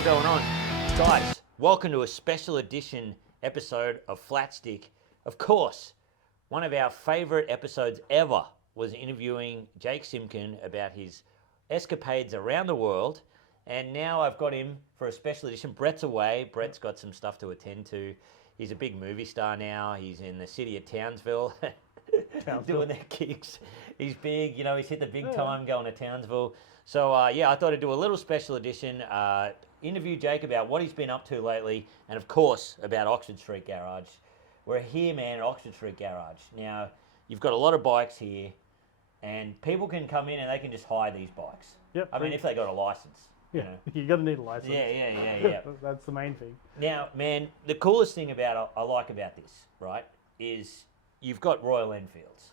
hell going on? Guys, welcome to a special edition episode of Flat Stick. Of course, one of our favourite episodes ever was interviewing Jake Simpkin about his escapades around the world. And now I've got him for a special edition. Brett's away. Brett's got some stuff to attend to. He's a big movie star now. He's in the city of Townsville. Doing their kicks. He's big, you know, he's hit the big time going to Townsville. So, I thought I'd do a little special edition, interview Jake about what he's been up to lately, and of course, about Oxford Street Garage. We're here, man, at Oxford Street Garage. Now, you've got a lot of bikes here, and people can come in and they can just hire these bikes. Yep. I mean, if they got a license. Yeah, you know. you got to need a license. Yeah. That's the main thing. Now, man, the coolest thing I like about this, right, is you've got Royal Enfields,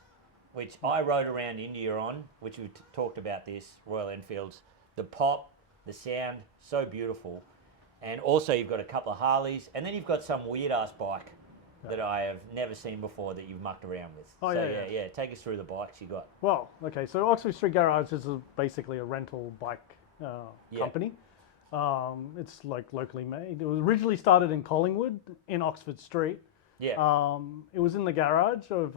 which I rode around India on, which we talked about this, Royal Enfields. The pop, the sound, so beautiful. And also you've got a couple of Harleys, and then you've got some weird-ass bike that I have never seen before that you've mucked around with. Oh, so, yeah, take us through the bikes you got. Well, okay, so Oxford Street Garage is basically a rental bike company. It's like locally made. It was originally started in Collingwood in Oxford Street. Yeah. It was in the garage of,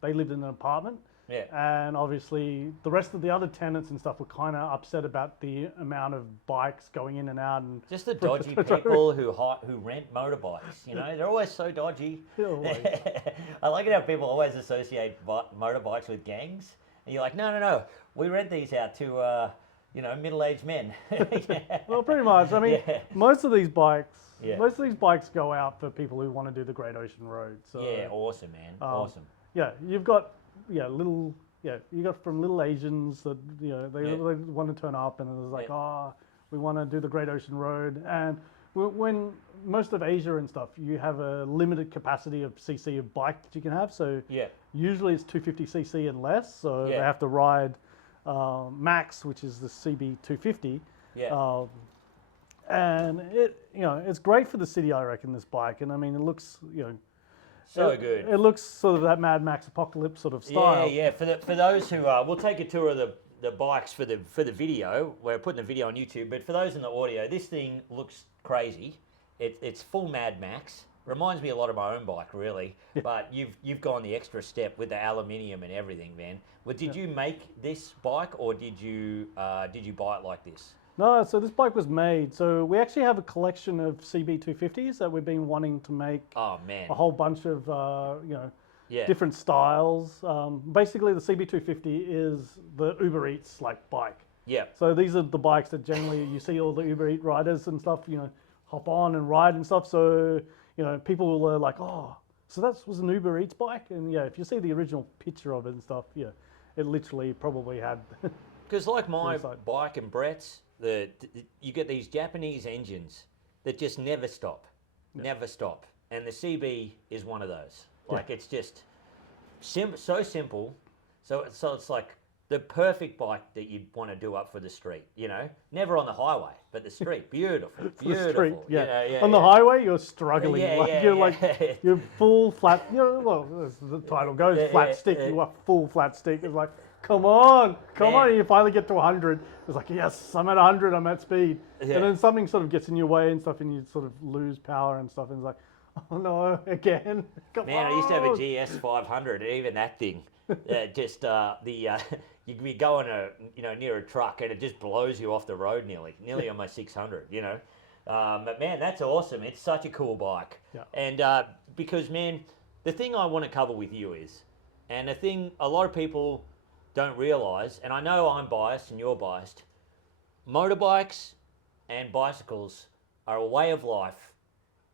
they lived in an apartment. Yeah. And obviously the rest of the other tenants and stuff were kind of upset about the amount of bikes going in and out. And just the dodgy people who rent motorbikes, you know, they're always so dodgy. I like it how people always associate motorbikes with gangs. And you're like, no, we rent these out to, middle-aged men. Well, pretty much. I mean, most of these bikes go out for people who want to do the Great Ocean Road. So, yeah, awesome, man. Awesome. Yeah, you've got you got from little Asians that they want to turn up and it's like, we want to do the Great Ocean Road. And when most of Asia and stuff, you have a limited capacity of cc of bike that you can have. So usually it's 250 cc and less. So they have to ride Max, which is the CB 250. Yeah. And it's great for the city, I reckon, this bike. And I mean, it looks, so good. It looks sort of that Mad Max Apocalypse sort of style. Yeah. For those who we'll take a tour of the bikes for the video. We're putting the video on YouTube, but for those in the audio, this thing looks crazy. It's full Mad Max. Reminds me a lot of my own bike, really. But you've gone the extra step with the aluminium and everything, man. Well, did you make this bike, or did you buy it like this? No, so this bike was made. So we actually have a collection of CB250s that we've been wanting to make. Oh man! A whole bunch of different styles. Basically, the CB250 is the Uber Eats like bike. Yeah. So these are the bikes that generally you see all the Uber Eats riders and stuff, hop on and ride and stuff. So people are like, oh, so that was an Uber Eats bike, and if you see the original picture of it and stuff, it literally probably had. Because like my bike and Brett's, you get these Japanese engines that just never stop, and the CB is one of those. Like it's just so simple, so it's like the perfect bike that you'd want to do up for the street. Never on the highway, but the street, beautiful. The street, on the highway, you're struggling. You're full flat. As the title goes, flat stick. You are full flat stick. It's like, come on. And you finally get to 100. It's like, yes, I'm at 100, I'm at speed. Yeah. And then something sort of gets in your way and stuff, and you sort of lose power and stuff, and it's like, oh no, again. Man, I used to have a GS 500, and even that thing, you could be going near a truck, and it just blows you off the road nearly on my 600, But man, that's awesome. It's such a cool bike. Yeah. And because, man, the thing I want to cover with you is, and the thing a lot of people don't realise, and I know I'm biased and you're biased, motorbikes and bicycles are a way of life,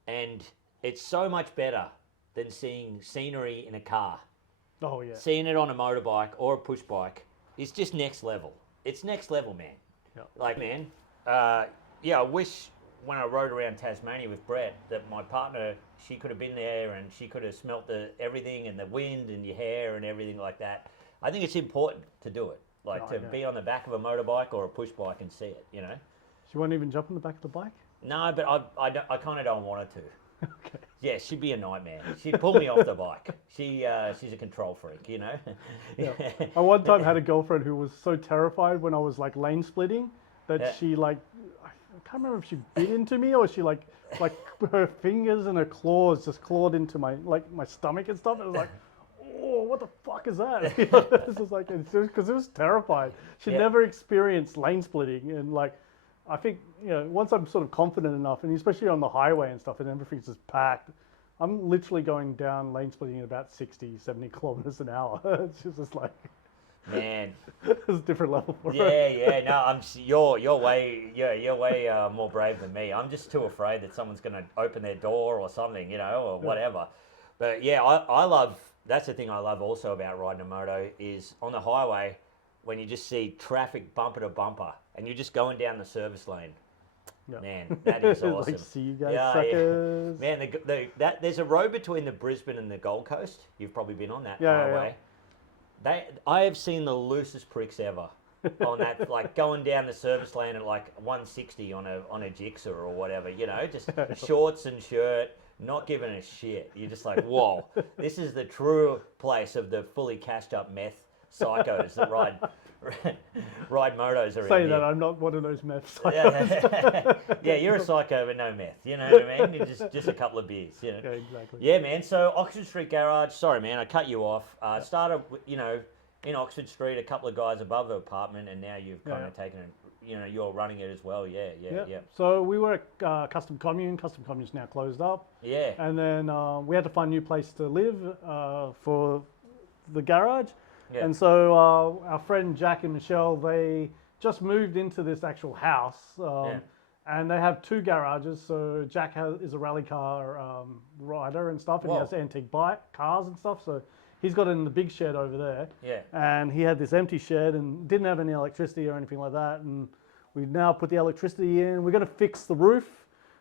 and it's so much better than seeing scenery in a car. Oh, yeah. Seeing it on a motorbike or a push bike is just next level. It's next level, man. Yeah. Like, man, I wish when I rode around Tasmania with Brett that my partner, she could have been there and she could have smelt everything and the wind and your hair and everything like that. I think it's important to do it, be on the back of a motorbike or a push bike and see it, She won't even jump on the back of the bike? No, but I kind of don't want her to. Okay. Yeah, she'd be a nightmare. She'd pull me off the bike. She's a control freak, Yeah. I one time had a girlfriend who was so terrified when I was like lane splitting that she I can't remember if she bit into me or she like her fingers and her claws just clawed into my stomach and stuff. It was like, oh, what the fuck is that? This is like, because it was terrified. She never experienced lane splitting, and like, I think, once I'm sort of confident enough, and especially on the highway and stuff, and everything's just packed, I'm literally going down lane splitting at about 60, 70 kilometers an hour. It's just like, Man, it's a different level for her. yeah. No, you're way more brave than me. I'm just too afraid that someone's going to open their door or something, or whatever. But yeah, I love. That's the thing I love also about riding a moto is on the highway when you just see traffic bumper to bumper and you're just going down the service lane. Yeah. Man, that is awesome. Like, see you guys, suckers. Yeah. Man, there's a road between the Brisbane and the Gold Coast. You've probably been on that highway. I have seen the loosest pricks ever on that, like going down the service lane at like 160 on a Gixxer or whatever, just shorts and shirt, not giving a shit. You're just like, whoa, this is the true place of the fully cashed up meth psychos that ride motos around Say here. that, I'm not one of those meth psychos. Yeah, you're a psycho but no meth, you know what I mean? You're just a couple of beers, Yeah, exactly. Yeah, man. So Oxford Street Garage. Sorry, man, I cut you off. Started, in Oxford Street, a couple of guys above the apartment, and now you've kind of taken it. You're running it as well. Yeah. So we were at Custom Commune. Custom Commune's now closed up. Yeah. And then we had to find a new place to live for the garage. Yeah. And so our friend Jack and Michelle, they just moved into this actual house. And they have 2 garages. So Jack is a rally car rider and stuff, and he has antique cars and stuff. So he's got it in the big shed over there. Yeah. And he had this empty shed and didn't have any electricity or anything like that. And we've now put the electricity in. We're going to fix the roof.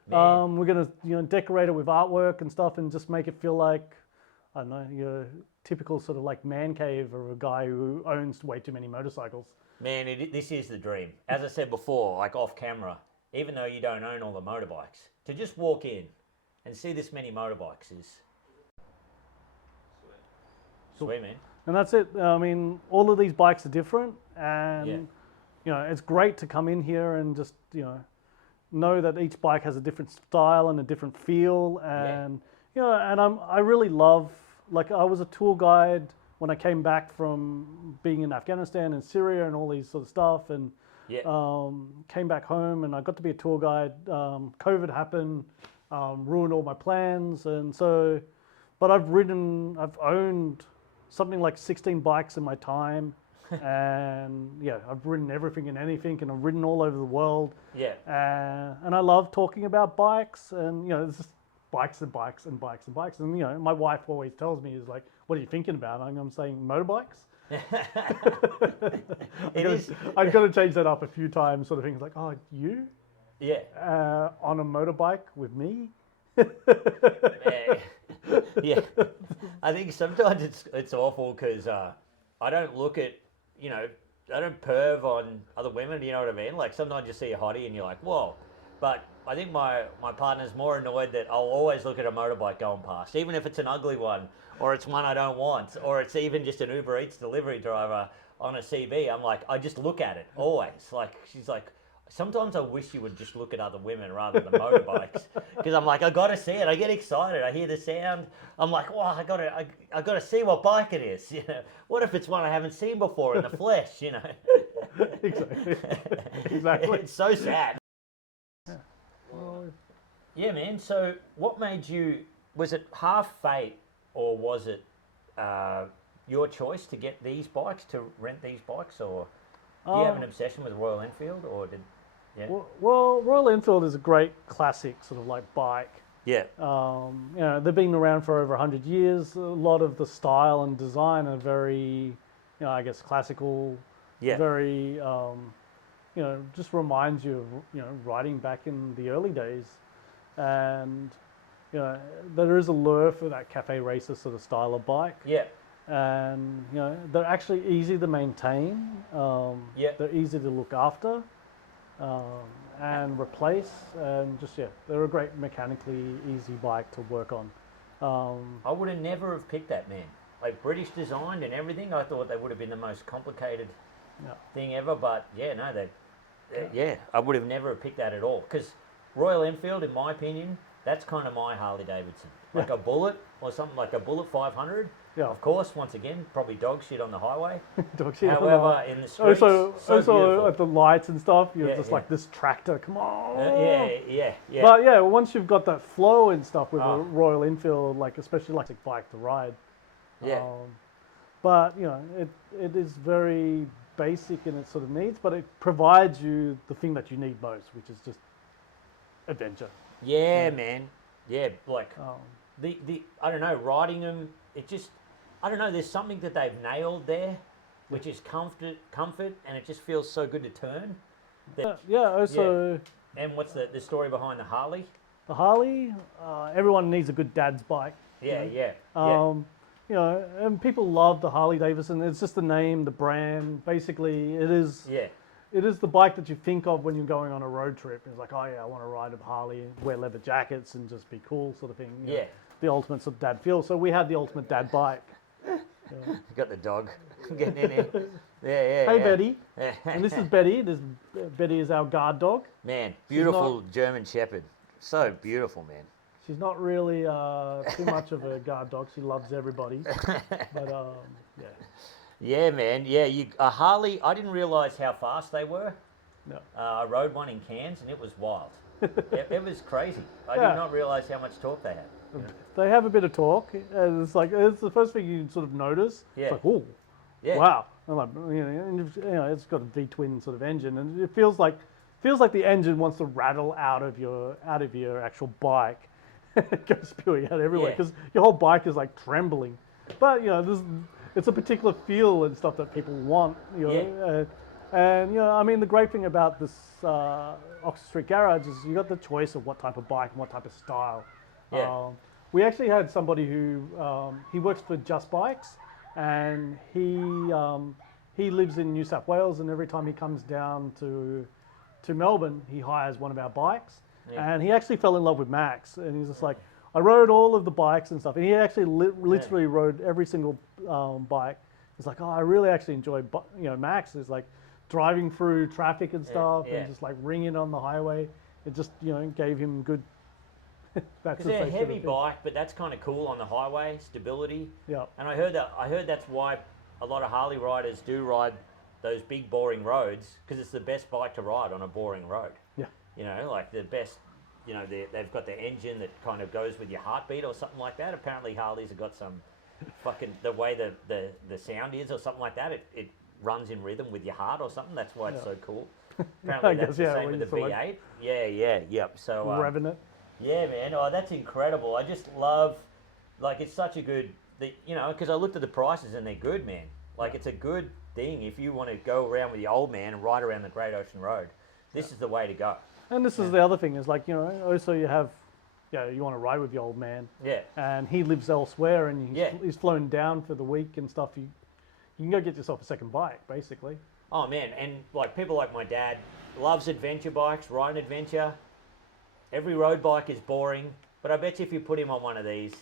We're going to decorate it with artwork and stuff and just make it feel like, I don't know, your typical sort of like man cave or a guy who owns way too many motorcycles. Man, this is the dream. As I said before, like off camera, even though you don't own all the motorbikes, to just walk in and see this many motorbikes is sweet, man. And that's it. I mean, all of these bikes are different, and it's great to come in here and just know that each bike has a different style and a different feel, and and I really love. Like, I was a tour guide when I came back from being in Afghanistan and Syria and all these sort of stuff, and came back home and I got to be a tour guide. COVID happened, ruined all my plans, and so, but I've owned something like 16 bikes in my time, and I've ridden everything and anything, and I've ridden all over the world. And I love talking about bikes, and it's just bikes and bikes and bikes and bikes. And my wife always tells me, is like, what are you thinking about? And I'm saying motorbikes. I've got to change that up a few times, sort of things like, oh, you? Yeah. On a motorbike with me? Yeah. I think sometimes it's awful because I don't look at, I don't perv on other women, you know what I mean? Like, sometimes you see a hottie and you're like, whoa. But I think my partner's more annoyed that I'll always look at a motorbike going past, even if it's an ugly one, or it's one I don't want, or it's even just an Uber Eats delivery driver on a CB. I'm like, I just look at it always. Like, she's like, sometimes I wish you would just look at other women rather than motorbikes, because I'm like, I gotta see it. I get excited. I hear the sound. I'm like, wow, I gotta see what bike it is. What if it's one I haven't seen before in the flesh? Exactly. It's so sad. Yeah, man. So what made you, was it half fate or was it your choice to get these bikes, to rent these bikes, or do you have an obsession with Royal Enfield, or did, Well, Royal Enfield is a great classic sort of like bike. Yeah. They've been around for over 100 years. A lot of the style and design are very, I guess, classical. Yeah. Very, just reminds you of, riding back in the early days. And, there is a lure for that cafe racer sort of style of bike. Yeah. And, they're actually easy to maintain. They're easy to look after. And replace, and just they're a great mechanically easy bike to work on. I would have never have picked that, man. Like, British designed and everything, I thought they would have been the most complicated thing ever. But Yeah, I would have never picked that at all. Because Royal Enfield, in my opinion, that's kind of my Harley Davidson. Like a Bullet or something like a Bullet 500. Yeah. Of course, once again, probably dog shit on the highway. Dog shit on the However, highway. in the streets, so beautiful. At the lights and stuff, you're Yeah, just yeah. like this tractor. Come on. Yeah. But yeah, once you've got that flow and stuff with a Oh. Royal Enfield, like especially like a bike to ride. Yeah. But it is very basic in its sort of needs, but it provides you the thing that you need most, which is just adventure. Yeah, man. Yeah, like Um, the I don't know, riding them, it just, I don't know, there's something that they've nailed there, which is comfort, and it just feels so good to turn. Also And what's the story behind the Harley? the Harley, everyone needs a good dad's bike. Yeah, yeah, And people love the Harley Davidson. It's just the name, the brand. Basically, it is yeah, the bike that you think of when you're going on a road trip. It's like, oh yeah, I want to ride a Harley, wear leather jackets, and just be cool, sort of thing. You know, the ultimate sort of dad feel. So we had the ultimate dad bike. You got the dog getting in there. Yeah. Hey Betty, Yeah. and this is Betty. Betty is our guard dog. Man, beautiful German Shepherd. So beautiful, man. She's not really too much of a guard dog. She loves everybody. But yeah. Yeah, man. Yeah, a Harley. I didn't realise how fast they were. No. I rode one in Cairns and it was wild. it was crazy. I Yeah. did not realise how much torque they had. You know? They have a bit of torque. And it's the first thing you sort of notice. Yeah. It's like, oh, Yeah. wow. And like, it's got a V-twin sort of engine, and it feels like the engine wants to rattle out of your actual bike. It goes spewing out everywhere Yeah. because your whole bike is like trembling. But it's a particular feel and stuff that people want. And I mean, the great thing about this Oxford Street Garage is you got the choice of what type of bike and what type of style. Yeah. We actually had somebody who he works for Just Bikes, and he lives in New South Wales, and every time he comes down to Melbourne, he hires one of our bikes. Yeah. And he actually fell in love with Max, and he's just like, I rode all of the bikes and stuff, and he actually literally rode every single bike. He's like, oh, I really actually enjoy Max. Is like driving through traffic and stuff, yeah. and just like ringing on the highway. It just gave him good. Because they're a heavy bike, but that's kind of cool on the highway, stability. Yeah. And I heard that's why a lot of Harley riders do ride those big boring roads, because it's the best bike to ride on a boring road. Yeah. Like the best, they've got the engine that kind of goes with your heartbeat or something like that. Apparently Harleys have got some fucking, the way the sound is or something like that, it runs in rhythm with your heart or something. That's why it's so cool. Apparently that's the same with the V8. Yep. So revving it. yeah, man. Oh, that's incredible. I just love, like, it's such a good, because I looked at the prices and they're good, man. Like, it's a good thing if you want to go around with your old man and ride around the Great Ocean Road. This is the way to go. And this is the other thing is like, also you have, you want to ride with your old man. Yeah. And he lives elsewhere and he's flown down for the week and stuff. You can go get yourself a second bike, basically. Oh, man. And, like, people like my dad loves adventure bikes, riding adventure. Every road bike is boring, but I bet you if you put him on one of these,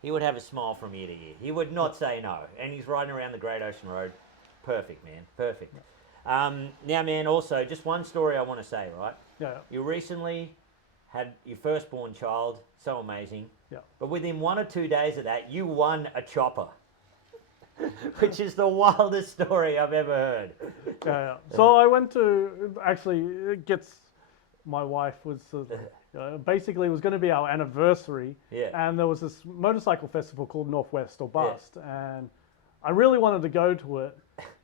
he would have a smile from ear to ear. He would not say no. And he's riding around the Great Ocean Road. Perfect, man. Perfect. Now, man, also, just one story I want to say, right? Yeah. You recently had your firstborn child. So amazing. Yeah. But within 1 or 2 days of that, you won a chopper. Which is the wildest story I've ever heard. Yeah. So I went to, actually, my wife was, basically it was going to be our anniversary. Yeah. And there was this motorcycle festival called Northwest or Bust. Yeah. And I really wanted to go to it.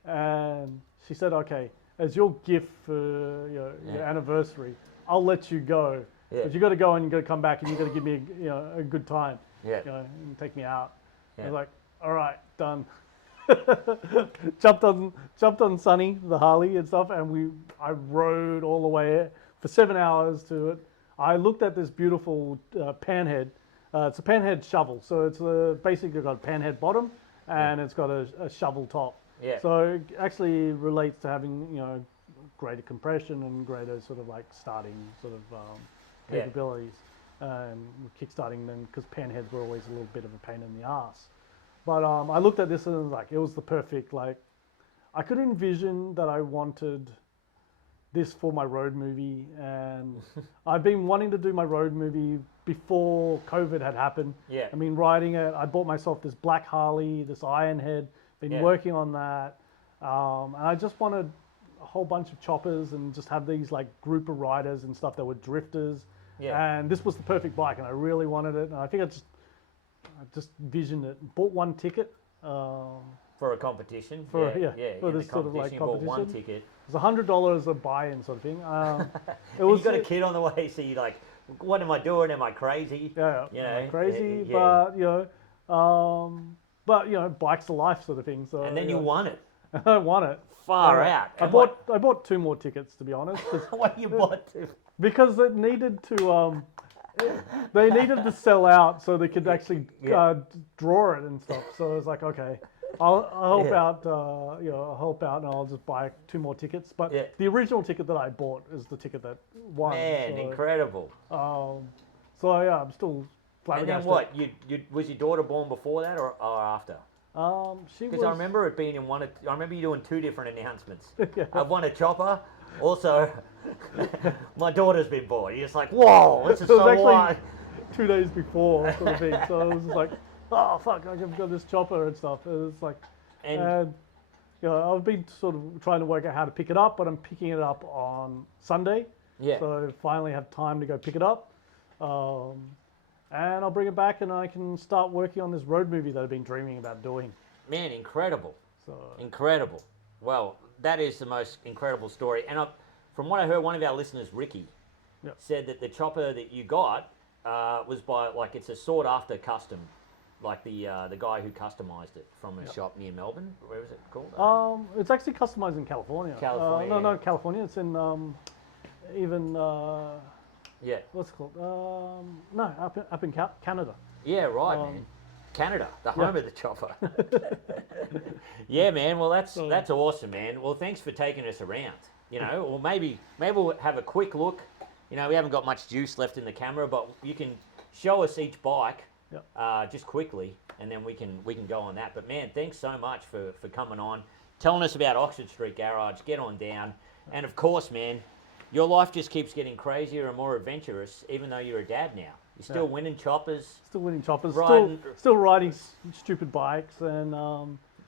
And she said, okay, as your gift for your anniversary, I'll let you go. Yeah. But you got to go and you got to come back and you got to give me a good time. Yeah. And take me out. Yeah. I was like, all right, done. jumped on Sunny, the Harley and stuff, and I rode all the way for 7 hours to it. I looked at this beautiful panhead. It's a panhead shovel, so it's basically got a panhead bottom and it's got a shovel top. Yeah. So it actually relates to having greater compression and greater sort of like starting sort of capabilities. Kickstarting them because panheads were always a little bit of a pain in the ass. But I looked at this and it was like, it was the perfect, like, I could envision that I wanted this for my road movie, and I've been wanting to do my road movie before COVID had happened. Yeah. I mean, riding it, I bought myself this black Harley, this Ironhead, been working on that, and I just wanted a whole bunch of choppers and just have these like group of riders and stuff that were drifters. Yeah. And this was the perfect bike, and I really wanted it, and I think I just visioned it. Bought one ticket. For a competition? For in this the sort of like competition, you bought one competition. ticket. It was $100 a buy-in sort of thing. It was, you got a kid on the way, so you're like, what am I doing? Am I crazy? Yeah, you know, am I crazy, yeah. but you know, bike's the life sort of thing. So And then you won it. I won it. Far out. I bought 2 more tickets, to be honest. What you bought? Because it needed to. They needed to sell out so they could actually draw it and stuff. So I was like, okay, I'll help out. I'll help out, and I'll just buy 2 more tickets. But the original ticket that I bought is the ticket that won. Man, so, incredible. So yeah, I'm still flabbergasted. And then what? You was your daughter born before that or after? She was. Because I remember it being in one. I remember you doing 2 different announcements. Yeah. I've won a chopper. Also, my daughter's been born. You're just like, whoa, this is It was so actually wild. 2 days before sort of thing. So it was just like, oh fuck, I've got this chopper and stuff. It was like, and I've been sort of trying to work out how to pick it up, but I'm picking it up on Sunday. Yeah. So I finally have time to go pick it up. And I'll bring it back, and I can start working on this road movie that I've been dreaming about doing. Man, incredible. So Incredible. Well, that is the most incredible story. And from what I heard, one of our listeners, Ricky, said that the chopper that you got was by, like, it's a sought after custom, like the guy who customized it from a shop near Melbourne. Where is it called? it's actually customized in California. California. No, not California. It's in Yeah. what's it called? No, up in Canada. Yeah, right, man. Canada, the home of the chopper. Yeah, man. Well, that's awesome, man. Well, thanks for taking us around. You know, or maybe we'll have a quick look. You know, we haven't got much juice left in the camera, but you can show us each bike just quickly, and then we can go on that. But man, thanks so much for coming on, telling us about Oxford Street Garage. Get on down, and of course, man, your life just keeps getting crazier and more adventurous, even though you're a dad now. You're still winning choppers. Still winning choppers. Riding, still riding stupid bikes, and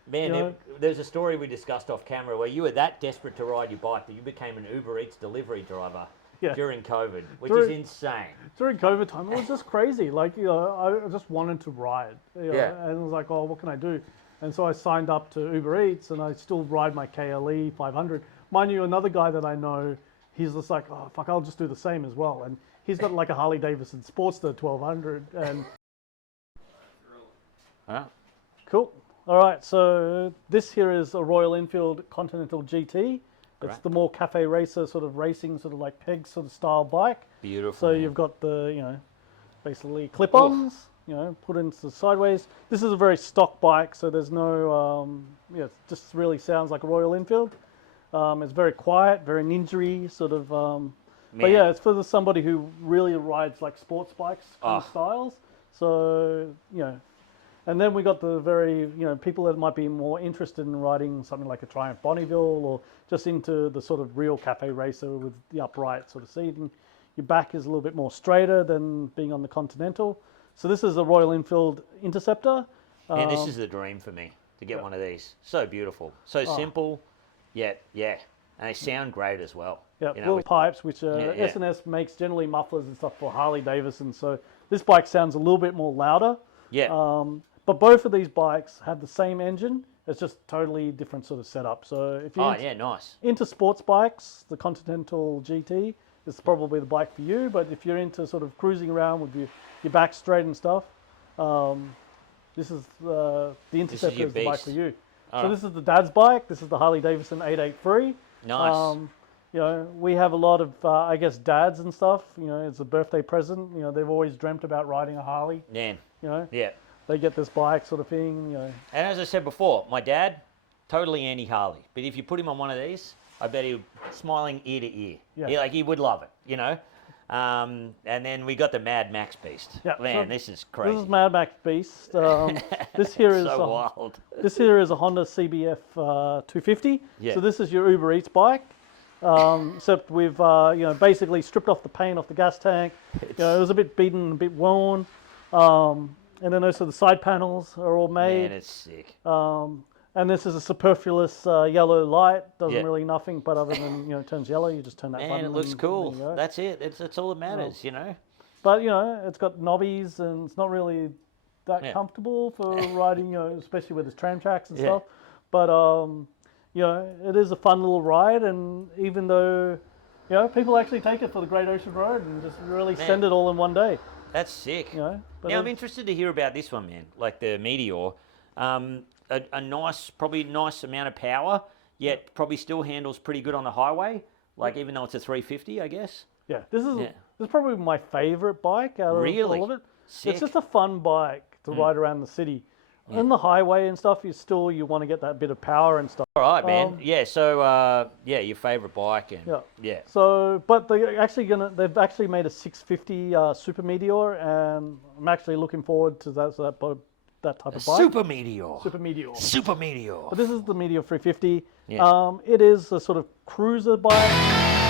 man, there's a story we discussed off camera where you were that desperate to ride your bike that you became an Uber Eats delivery driver during COVID, which is insane. During COVID time, it was just crazy. Like, I just wanted to ride. And it was like, oh, what can I do? And so I signed up to Uber Eats, and I still ride my KLE 500. Mind you, another guy that I know, he's just like, oh, fuck, I'll just do the same as well. And he's got like a Harley Davidson Sportster 1200. And cool. All right, so this here is a Royal Enfield Continental GT. It's the more cafe racer sort of racing, sort of like peg sort of style bike. Beautiful. So you've got the, basically clip-ons, put into sideways. This is a very stock bike, so there's no, it just really sounds like a Royal Enfield. It's very quiet, very ninja-y sort of. But yeah, it's for somebody who really rides like sports bikes kind of styles. So, and then we got the very, people that might be more interested in riding something like a Triumph Bonneville or just into the sort of real cafe racer with the upright sort of seating. Your back is a little bit more straighter than being on the Continental. So this is a Royal Enfield Interceptor. And this is the dream for me, to get one of these. So beautiful, so simple, and they sound great as well. Yeah, little pipes, which S&S makes generally mufflers and stuff for Harley Davidson. So this bike sounds a little bit more louder. Yeah. But both of these bikes have the same engine. It's just totally different sort of setup. So if you're nice. into sports bikes, the Continental GT is probably the bike for you. But if you're into sort of cruising around with your back straight and stuff, this is the Interceptor is the bike for you. So this is the dad's bike. This is the Harley Davidson 883. Nice. We have a lot of, dads and stuff. It's a birthday present. They've always dreamt about riding a Harley. Man. Yeah. They get this bike sort of thing. And as I said before, my dad, totally anti-Harley. But if you put him on one of these, I bet he'd smiling ear to ear. Yeah. He would love it, And then we got the Mad Max Beast. Yeah, Man, this is crazy. This is Mad Max Beast. This here is so wild. This here is a Honda CBF 250. Yeah. So this is your Uber Eats bike. except we've basically stripped off the paint off the gas tank. It was a bit beaten, a bit worn. And then also the side panels are all made. Man, it's sick. And this is a superfluous yellow light. Doesn't Yeah. really nothing, but other than it turns yellow. You just turn that button. Man, it looks and cool. there you go. That's it. It's all that matters, But it's got knobbies and it's not really that comfortable for riding, especially with its tram tracks and stuff. But it is a fun little ride, and even though people actually take it for the Great Ocean Road and just really send it all in one day. That's sick. But Now I'm interested to hear about this one, man. Like the Meteor, a probably nice amount of power, yet probably still handles pretty good on the highway. Like even though it's a 350, I guess. Yeah, this is probably my favorite bike out of all of it. Sick. It's just a fun bike to ride around the city. On the highway and stuff, you want to get that bit of power and stuff. All right, man. So your favorite bike and So, but they've actually made a 650 Super Meteor, and I'm actually looking forward to that type of bike. Super Meteor. Super Meteor. Super Meteor. But this is the Meteor 350. Yeah. It is a sort of cruiser bike.